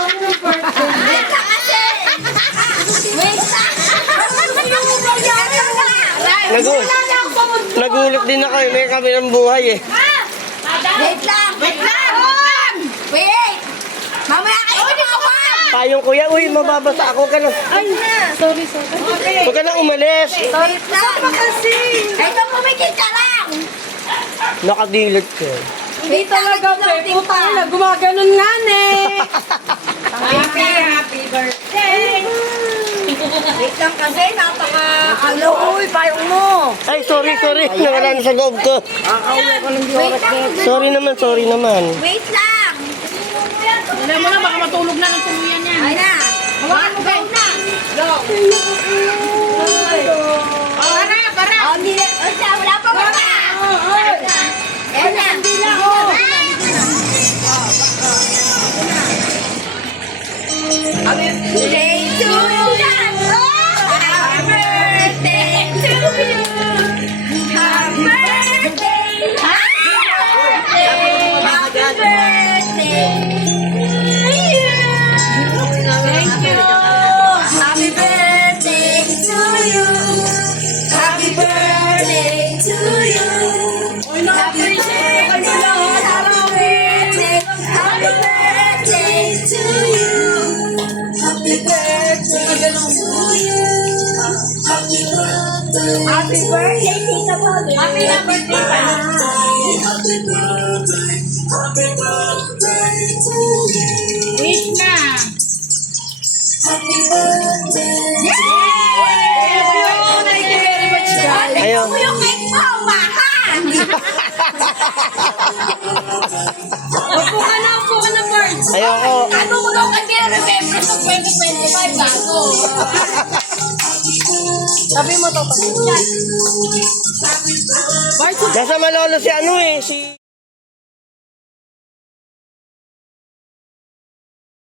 Wait lang kasi. Wait lang. Nagulat din ako eh. May kami ng buhay eh. Wait lang. Wait lang. Wait. Mamaya kayo tumawan. Tayong kuya, uy, mababasa ako ka na. Ay na. Sorry. Huwag ka na umalis. Wait lang. Kasi. Ito pumikit ka lang. Nakadilat ka. Hindi talaga, pe. Puta na, gumaganon nga, ne. Happy birthday. Wait lang kasi, napaka-ano. Uy, payong mo. Ay, sorry. Nawala na sa loob ko. Wait lang. Sorry naman. Wait lang. Alam mo na, baka matulog na ng tuluyan niya. Ay na. Hawakan mo, Go guys. na. Go. Para. Oh, hindi na. O siya, wala pa ba? Ayan na. Go. Birthday to you. Happy birthday to you. Happy birthday. Happy birthday. Thank you. Happy birthday to you. Happy birthday to you. Happy birthday. Happy birthday to you. Happy birthday to you. Happy birthday. Happy birthday, Tita Polly. Happy birthday pa. Happy birthday. Happy birthday to you. Wish na. Happy birthday. Yay! Thank you very much, guys. Ayaw. Ito yung cake mo, makan! Upo ka na, Marge. Ayoko. Ano mo daw kasi remember sa 2025 bago? Sabi mo to, Nasa Malolo si ano eh, si...